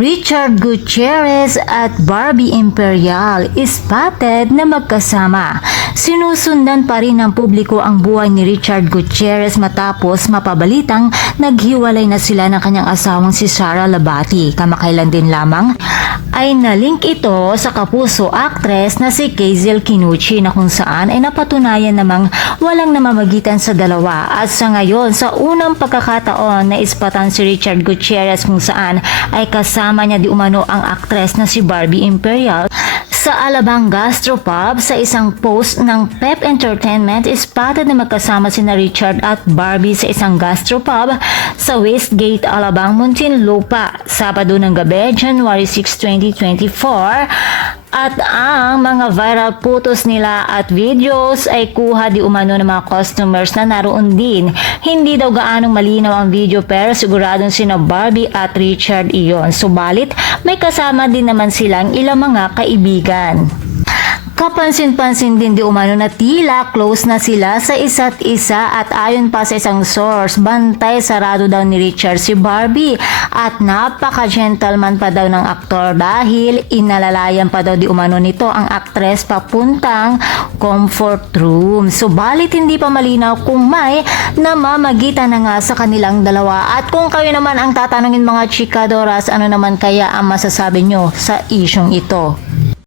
Richard Gutierrez at Barbie Imperial spotted na magkasama. Sinusundan pa rin ng publiko ang buhay ni Richard Gutierrez matapos mapabalitang naghiwalay na sila ng kanyang asawang si Sara Labati. Kamakailan din lamang ay nalink ito sa kapuso actress na si Kazel Kinuchi na kung saan ay napatunayan namang walang namamagitan sa dalawa. At sa ngayon, sa unang pagkakataon na ispatan si Richard Gutierrez kung saan ay kasama niya di umano ang actress na si Barbie Imperial sa Alabang Gastropub. Sa isang post ng Pep Entertainment, spotted na magkasama sina Richard at Barbie sa isang gastropub sa Westgate, Alabang, Muntinlupa, Sabado ng gabi, January 6, 2024. At ang mga viral photos nila at videos ay kuha di umano ng mga customers na naroon din. Hindi daw gaanong malinaw ang video pero siguradong sina Barbie at Richard iyon. Subalit may kasama din naman silang ilang mga kaibigan. Kapansin-pansin din di umano na tila close na sila sa isa't isa at ayon pa sa isang source, bantay sarado daw ni Richard si Barbie at napaka-gentleman pa daw ng aktor dahil inalalayan pa daw di umano nito ang aktres papuntang comfort room. Subalit hindi pa malinaw kung may namamagitan na nga sa kanilang dalawa. At kung kayo naman ang tatanungin mga chikadoras, ano naman kaya ang masasabi nyo sa isyong ito?